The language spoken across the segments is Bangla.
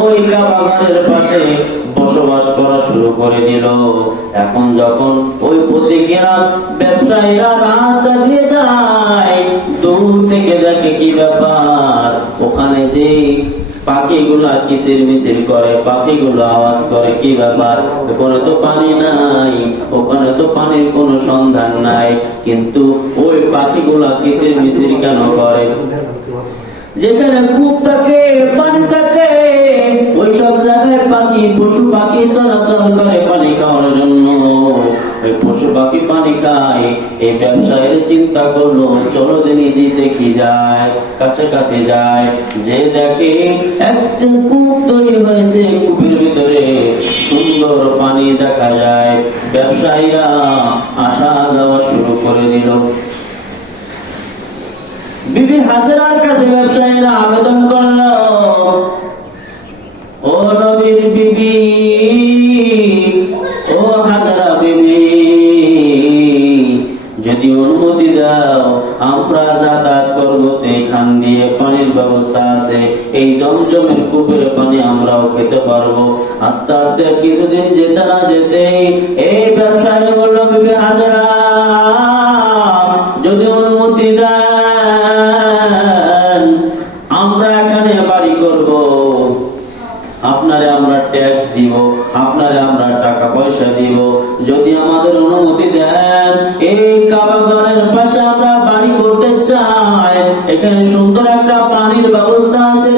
ওই কাবাগারের পাশে বসবাস করা শুরু করে দিল। এখন যখন ওই প্রতিক্রিয়া ব্যবসায়ীরা রাস্তা দিয়ে যায়, দূর থেকে দেখে কি ব্যাপার, ওখানে যে পাখিগুলা কিচির মিচির করে, পাখিগুলো আওয়াজ করে, কি ব্যাপার, ওখানে তো পানি নাই, ওখানে তো পানির কোনো সন্ধান নাই, কিন্তু ওই পাখিগুলা কিচির মিচির কেন করে? যেখানে কূপ থাকে, পানি থাকে, ওই সব জায়গায় পাখি, পশু পাখি চলাচল করে পানি খাওয়ার জন্য। ওই পশু পাখি পানি খায়। এই ব্যবসায়ীর চিন্তা করলো, চলো দিনই দেখি যায়, কাছে কাছে যায়, যে দেখে একটা কূপ তৈরি হয়েছে, কূপের ভিতরে সুন্দর পানি দেখা যায়। ব্যবসায়ীরা আসা যাওয়া শুরু করে দিল। বিবি হাজেরার কাছে ব্যবসায়ীরা আবেদন করল, ও নবীর বিবি, ও হাজেরা বিবি, যদি অনুমতি দাও আমরা যাতায়াত করবো, এখান দিয়ে পানির ব্যবস্থা আছে, এই জমজমের কূপের পানি আমরাও খেতে পারবো। আস্তে আস্তে কিছুদিন যেতে না যেতে এই ব্যবসায়ী বলল, বিবি হাজেরা, যদি অনুমতি দেন আমরা এখানে বাড়ি করব, আপনারে আমরা ট্যাক্স দিব, আপনারে আমরা টাকা পয়সা দিব, যদি আমাদের অনুমতি দেন এই কাবাগারের পাশে আমরা বাড়ি করতে চাই, এখানে সুন্দর একটা পানির ব্যবস্থা আছে,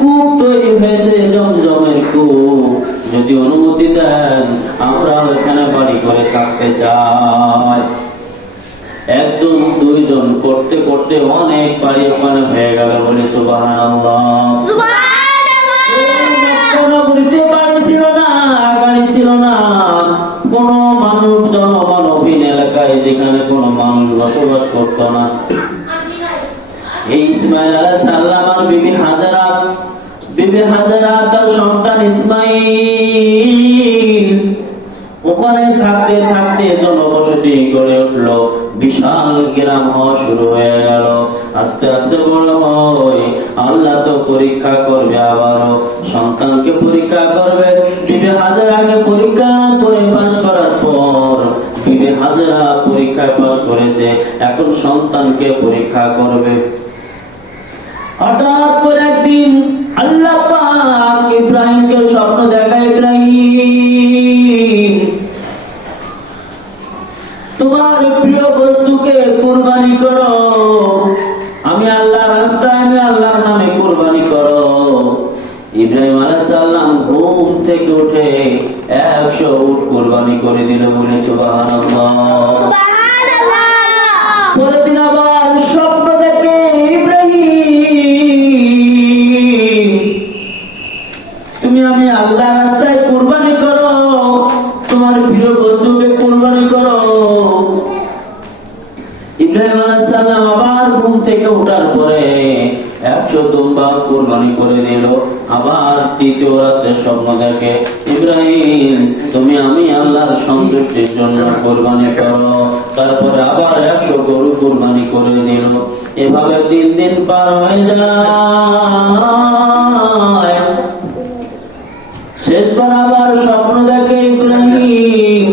কূপ তৈরি হয়েছে, জমজমের কূপ, যদি অনুমতি দেন আমরা এখানে বাড়ি করে থাকতে চাই। একজন দুইজন করতে করতে অনেক বাড়ি ওখানে হয়ে গেল, বলে সুবহানাল্লাহ। কোনো বাড়ি ছিল না, গাড়ি ছিল না, কোন মানুষ, জনমানবহীন এলাকায় যেখানে কোনো মানুষ বসবাস করত না। এই ইসমাইল আলাইহিস সালাম আর বিবি হাজেরা তার সন্তান ইসমাইল ওখানে থাকতে থাকতে জনবসতি গড়ে উঠল, বিশাল গ্রাম হওয়া শুরু হয়ে গেল। আস্তে আস্তে বড় হয়, আল্লাহ তো পরীক্ষা করবে, আবারও সন্তানকে পরীক্ষা করবে। বিবি হাজেরাকে পরীক্ষা করে পাস করার পর, বিবি হাজেরা পরীক্ষায় পাস করেছে, এখন সন্তানকে পরীক্ষা করবে। হঠাৎ করে একদিন আল্লাহ পাক ইব্রাহিমকে স্বপ্ন দেখায়, ইব্রাহিম, তোমার প্রিয় বস্তুকে কুরবানি করো, আমি আল্লাহর রাস্তায়, আমি আল্লাহর নামে কুরবানি করো। ইব্রাহিম আলাইহিস সালাম ঘুম থেকে উঠে 100 উট কুরবানি করে দিল, বলে সুবহানাল্লাহ। পরের দিন আবার স্বপ্ন দেখে ইব্রাহিম, তুমি আমি আল্লাহর রাস্তায় কুরবানি করো, তোমার প্রিয় বস্তুকে কুরবানি করো। ইব্রাহিম আলাইহিস সালাম আবার ঘুম থেকে ওঠার পরে 100 দুম্বা কুরবানি করে দিল। আবার তৃতীয় রাতে স্বপ্ন দেখে, ইব্রাহিম, তুমি আমি আল্লাহর সন্তুষ্টির জন্য কুরবানি করো। তারপরে আবার 100 গরু কুরবানি করে দিল। এভাবে 3 দিন পার হয়ে যায়। শেষবার আবার স্বপ্ন দেখে, ইব্রাহিম,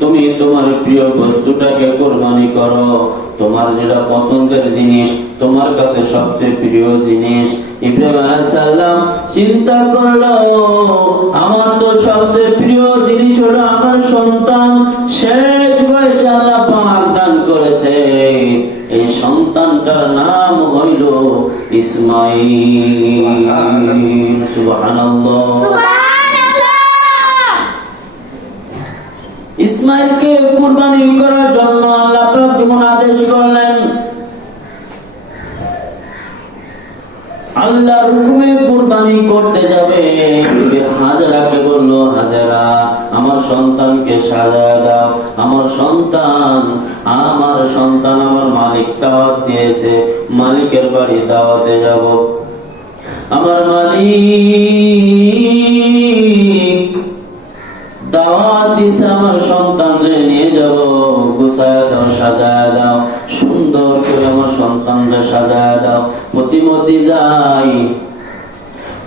তুমি তোমার প্রিয় বস্তুটাকে কুরবানি করো, তোমার যেটা পছন্দের জিনিস, তোমার কাছে সবচেয়ে প্রিয় জিনিস। ইব্রাহিম আলাইহিস সালাম চিন্তা করলো, আমার তো সবচেয়ে প্রিয় জিনিস হলো আমার সন্তান, শেষ বয়সে আল্লাহ পাক দান করেছে, এই সন্তানটার নাম হইল ইসমাঈল। সুবহানাল্লাহ। ইসমাইলকে কুরবানি করার জন্য আল্লাহ পাক যেমন আদেশ করলেন, আল্লাহর হুকুমে কুরবানি করতে যাবে। হাজেরাকে বলল, হাজেরা, আমার সন্তানকে সাজায় দাও, আমার সন্তান আমার মালিক দাওয়াত দিয়েছে, মালিকের বাড়ি দাওয়াতে যাব, আমার মালিক দাওয়াত দিছে, আমার সন্তানকে নিয়ে যাব, গুছায় দাও, সাজায় দাও, সুন্দর করে আমার সন্তানকে সাজায় দাও। প্রতিমধ্যে যাই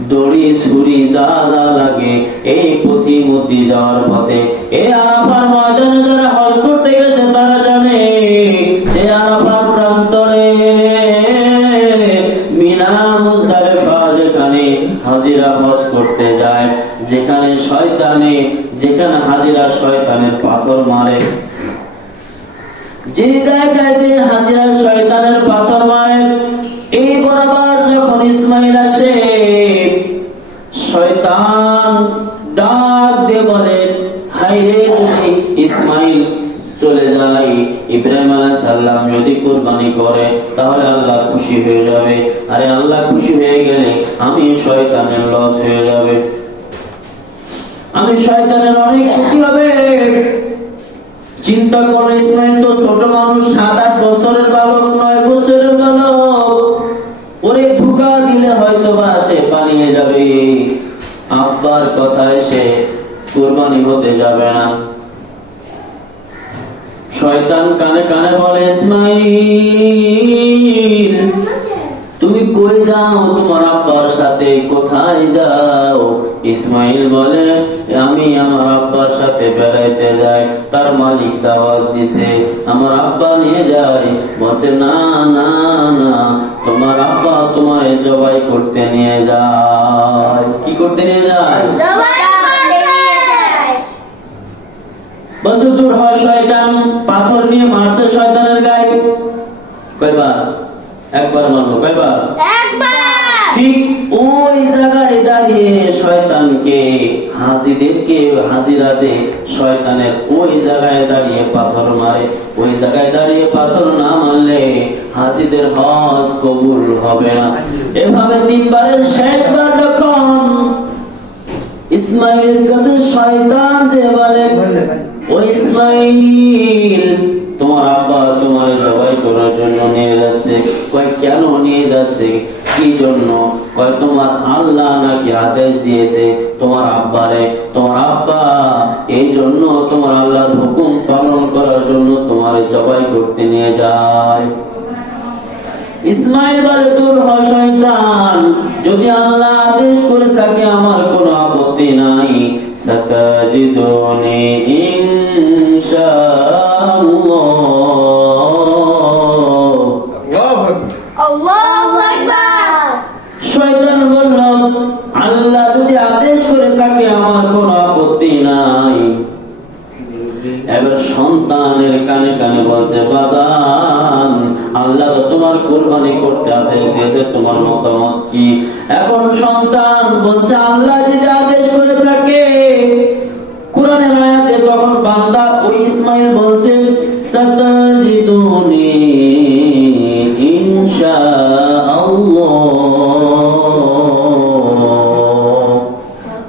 দড়ি ছুরি যা যা লাগে এই প্রতিমূর্তি যাওয়ার পথে এই আরাফার ময়দানে যারা হজ করতে গেছে তারা জানে সে আরাফার প্রান্তরে মিনা মুজদালিফা যেখানে হাজিরা হজ করতে যায়, যেখানে হাজিরা শয়তানের পাথর মারে, যে জায়গায় যে হাজিরা শয়তানের পাথর মারে, এই বরাবর যখন ইসমাইল আসে শয়তান ডাক দিয়ে বলে, হায়রে যদি ইসমাইল চলে যায়, ইব্রাহিম আলাইহিস সালাম যদি কুরবানি করে তাহলে আল্লাহ খুশি হয়ে যাবে, আরে আল্লাহ খুশি হয়ে গেলে আমি শয়তানের লস হয়ে যাবে, আমি শয়তানের অনেক ক্ষতি হবে। চিন্তা করে ইসমাইল তো ছোট মানুষ, 7-8 বছরের বালক, 9 বছরের বালক, ওরে ধোঁকা দিলে হয়তো বা সে পালিয়ে যাবে, আব্বার কথায় সে কুরবানি হতে যাবে না। শয়তান কানে কানে বলে, ইসমাইল তুমি কই যাও, তোমার আব্বার সাথে কোথায় যাও? ইসমাইল বলে, আমি আমার আব্বার সাথে বেড়াইতে যাই, তার মালিক দাওয়াত দিছে, আমার আব্বা নিয়ে যায়। বলছে, না না না, তোমার আব্বা তোমার জবাই করতে নিয়ে যায়। কি করতে নিয়ে যায়? বলছে, দূর হয়। শয়তান পাথর নিয়ে মারছে শয়তানের গায়ে। কয়বার? একবার মারলো। কয়বার? ঠিক ওই জায়গায় দাঁড়িয়ে শয়তানকে, হাজিরা যে শয়তানের ওই জায়গায় দাঁড়িয়ে পাথর মারে, ওই জায়গায় দাঁড়িয়ে পাথর না মারলে হাজিদের হজ কবুল হবে না। এভাবে 3 বারের শেষবার যখন ইসমাইলের কাছে শয়তান যে বলে, ও ইসমাইল তোমার আব্বা তোমার সবাই করার জন্য নিয়ে যাচ্ছে। কয়, কেন নিয়ে যাচ্ছে, কি জন্য? কয়, তোমার আল্লাহ নাকি আদেশ দিয়েছে তোমার আব্বারে, তোমার আব্বা এই জন্য তোমার আল্লাহর হুকুম পালন করার জন্য তোমার জবাই করতে নিয়ে যায়। ইসমাইল বলে, দূর হ শয়তান, যদি আল্লাহ আদেশ করে থাকে আমার কোনো আপত্তি নাই। সাতাজিদুনি ইনশাআল্লাহ। আল্লাহু আকবার। শয়তান বলল, আল্লাহ যদি আদেশ করে থাকে আমার কোনো আপত্তি নাই। এবার সন্তানের কানে কানে বলছে, বাজান আল্লাহ তো তোমার কুরবানি করতে আদেশ দিয়েছে, তোমার মতামত কি? এখন সন্তান বলছে, আল্লাহ যদি আদেশ করে থাকে, কোরআনের আয়াতে তখন বান্দা ওই ইসমাইল বলছে, সাতাজিদুনি ইনশাআল্লাহ,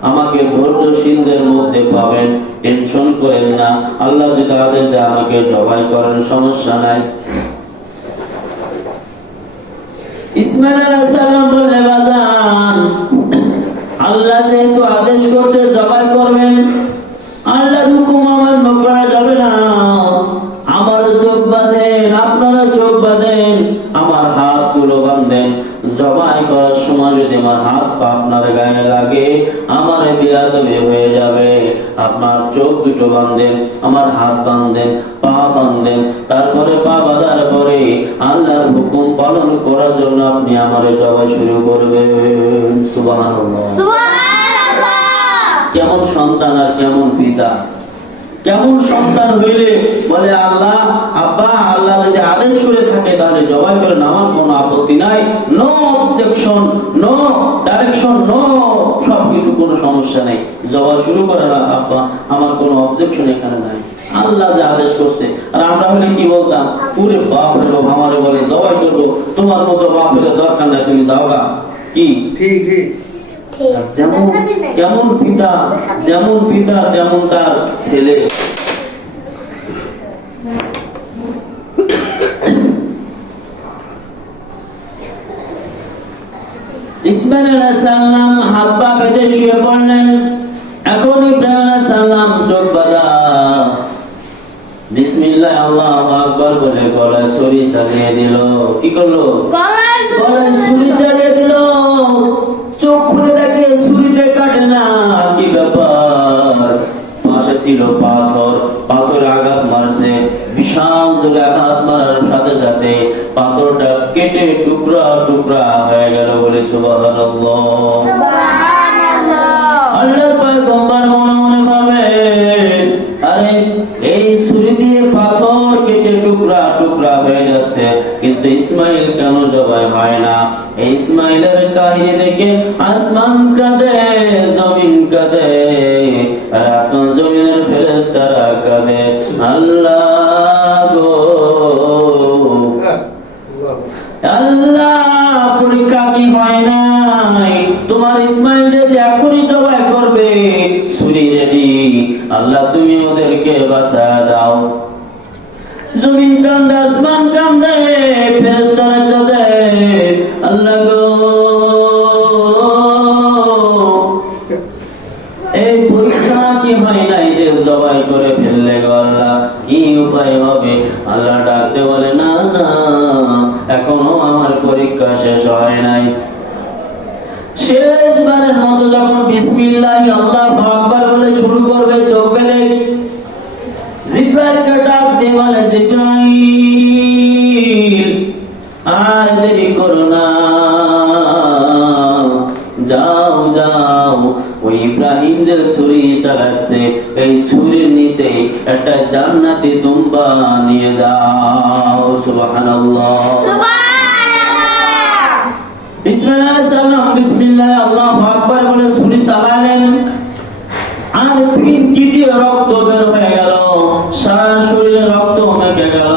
আমাকে ধৈর্যশীলদের মধ্যে পাবেন, টেনশন করেন না, আল্লাহ যদি আদেশ দেয় আমাকে জবাই করেন, সমস্যা নাই। ইসমাইল আলাইহিস সালাম বলে, বাজান আল্লাহ যেহেতু আদেশ করছে জবাই করবেন, আল্লাহর হুকুম আমার করা যাবে না। আমার চোখ বাঁধেন, আপনারা চোখ বাঁধেন, আমার হাতগুলো বাঁধেন। জবাই করার সময় যদি আমার হাত পা আপনার গায়ে লাগে আমার বেয়াদবি হয়ে যাবে। আপনার চোখ দুটো বাঁধেন, আমার হাত বাঁধেন, পা বাঁধেন, তারপরে পা বাঁধার পরে আল্লাহর হুকুম পালন করার জন্য আপনি আমার জবাই শুরু করবেন। সুবহানাল্লাহ, সুবহানাল্লাহ। কেমন সন্তান আর কেমন পিতা! কেমন সন্তান হইলে বলে, আল্লাহ আব্বা আল্লাহ যদি আদেশ করে থাকে তাহলে জবাই করে আমার কোনো আপত্তি নাই, no objection, no direction, no সবকিছু, কোনো সমস্যা নেই, জবাই শুরু করে না আব্বা, আমার কোনো অবজেকশন এখানে নাই, আল্লাহ যে আদেশ করছে। আর আমরা হলে কি বলতাম, পুরে বাপ রে বাপ আমারে বলে জবাই করবো, তোমার মতো বাপের দরকার নাই, তুমি যাও গা। কি ঠিক? যেমন কেমন পিতা, যেমন পিতা তেমন তার ছেলে। ইসমাইল আলাইহিস সালাম হাত পা বেঁধে শুয়ে পড়লেন। এখন ইব্রাহিম আলাইহিস সালাম চোখ বাঁধা, বিসমিল্লাহ আল্লাহু আকবার বলে গলায় ছুরি চালিয়ে দিল। কি করলো? গলায় ছুরি চালিয়ে দিল। চোখ খুলে ছিল পাথর, পাথরে আঘাত মারছে, বিশাল জোরে আঘাত মারার সাথে সাথে পাথরটা কেটে টুকরা টুকরা হয়ে গেল, বলে সুবহানাল্লাহ। আল্লাহর পয়গম্বর মনে মনে ভাবে, আরে এই ছুরি দিয়ে পাথর কেটে টুকরা টুকরা হয়ে যাচ্ছে, কিন্তু ইসমাইল কেন জবাই হয় না? এই ইসমাইলের কাহিনী দেখে আসমান কাঁদে, জমিন কাঁদে, আর আসমান জমিনের ফেরেশতারা কাঁদে। আল্লাহ গো, আল্লাহ, পরীক্ষা কি হয় নাই? তোমার ইসমাইলকে যে এখনই জবাই করবে, ছুরি রেডি, আল্লাহ তুমি ওদেরকে বাঁচা দাও। জমিন কান্দে, আসমান কান্দে, ফেরেশতারা কাঁদে, আল্লাহ গো, এই পরীক্ষা কি হয় নাই যে জবাই করে ফেললে গো আল্লাহ, কি উপায় হবে? আল্লাহ ডাকতে বলে, না না, এখনো আমার পরীক্ষা শেষ হয় নাই। শেষবারের মতো যখন বিসমিল্লাহি আল্লাহু আকবার বলে শুরু করবে, চোখ বেঁধে জিব্রাইলকে ডাক দিয়ে বলে, জিব্রাইল, আর দেরি করো না, যাও যাও, ওই ইব্রাহিম যে ছুরি চালাচ্ছে, এই ছুরির নিচে একটা জান্নাতি দুম্বা নিয়ে যাও। সুবহানাল্লাহ। বিসমিল্লাহ আল্লাহু আকবার বলে ছুরি চালালেন, আর পিঠি দিয়ে রক্ত বের হয়ে গেল, সারা শরীরে রক্ত মেখে গেল,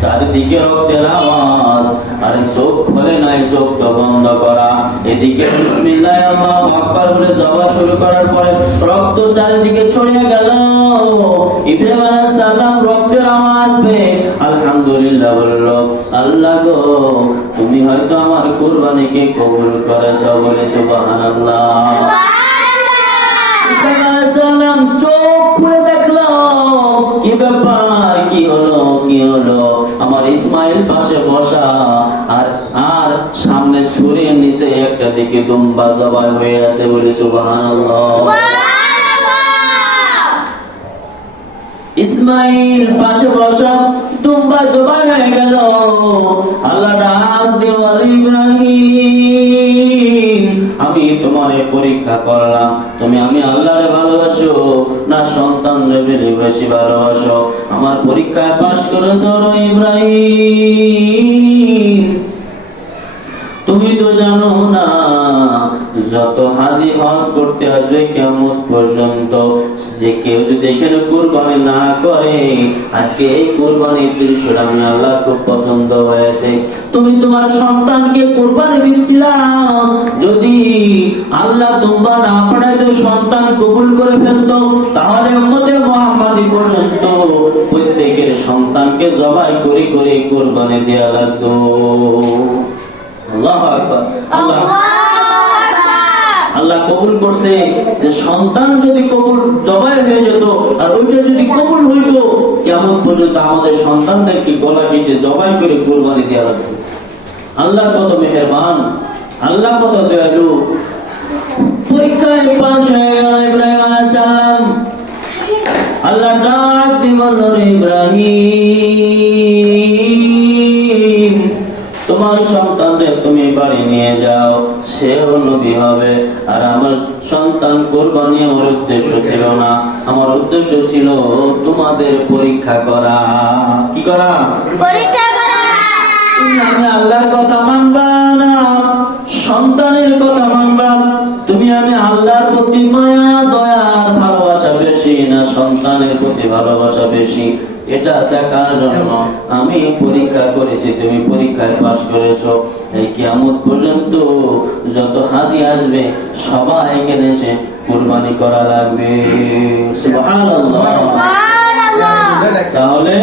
চারিদিকে রক্তের আওয়াজ, আর চোখ খোলে নাই, চোখ তো বন্ধ করা। এদিকে বিসমিল্লাহ আল্লাহু আকবার বলে জবাই শুরু করার পরে রক্ত চারিদিকে ছড়িয়ে গেল। ইব্রাহিম আলাইহিস সালাম রক্তের আওয়াজ পেয়ে আলহামদুলিল্লাহ বলল, আল্লাহ গো, তুমি হয়তো আমার কুরবানিকে কবুল করেছো, বলে সুবহানাল্লাহ। চোখ খুলে দেখলো, কি ব্যাপার, কি হলো, কি হলো? আমার ইসমাইল পাশে বসা, আর আর সামনে ছুরির নিচে একটা দিকে দুম্বা জবাই হয়ে আছে, বলে সুবহানাল্লাহ। ইসমাইল পাশে বসা, দুম্বা জবাই হয়ে গেল। আল্লাহ ডাক দিয়ে বলে, ইব্রাহিম, আমি তোমারে পরীক্ষা করলাম, তুমি আমি আল্লাহরে ভালোবাসো না সন্তানরে বেশি ভালোবাসো? আমার পরীক্ষায় পাশ করেছো ইব্রাহিম। তুমি তো জানো না, যত হাজি হজ করতে আসবে কিয়ামত পর্যন্ত, যে কেউ যদি এখানে কুরবানি না করে, আজকে এই কুরবানির দৃশ্যটা আমি আল্লাহ খুব পছন্দ হয়েছে। তুমি তোমার সন্তানকে কুরবানি দিচ্ছিলা, যদি আল্লাহ তোমরা না পাঠাইতো, সন্তান কবুল করে ফেলতো, তাহলে উম্মতে মুহাম্মাদি পর্যন্ত প্রত্যেকের সন্তানকে জবাই করে করে কুরবানি দেয়া লাগতো। আল্লাহু আকবার। আল্লাহ কবুল করছে যে সন্তান যদি কবুল জবাই হয়ে যেত, আর ওইটা যদি কবুল হইতো, কিয়ামত পর্যন্ত আমাদের সন্তানদেরকে গলা কেটে জবাই করে কুরবানি দেয়া লাগতো। আল্লাহ কত মেহেরবান, আল্লাহ কত দয়ালু। পরীক্ষায় পাস হয়ে গেল ইব্রাহিম আলাইহিস সালাম। আল্লাহ ডাক দিয়ে বলল, ইব্রাহিম, তোমার সন্তানদের তুমি বাড়ি নিয়ে যাও, সেও নবী হবে। আর আমার সন্তান কুরবানি আমার উদ্দেশ্য ছিল না, আমার উদ্দেশ্য ছিল তোমাদের পরীক্ষা করা। কি করা? পরীক্ষা করা। তুমি আমি আল্লাহর কথা মানবা না সন্তানের কথা মানবা? তুমি আমি আল্লাহর প্রতি মায়া দয়া ভালোবাসা বেশি না সন্তানের প্রতি ভালোবাসা বেশি? এটা দেখার জন্য আমি পরীক্ষা করেছি, তুমি পরীক্ষায় পাস করেছো। এই কিয়ামত পর্যন্ত যত হাজি আসবে সবাই এখানে এসে কুরবানি করা লাগবে। সুবহানাল্লাহ। সুবহানাল্লাহ। তাহলে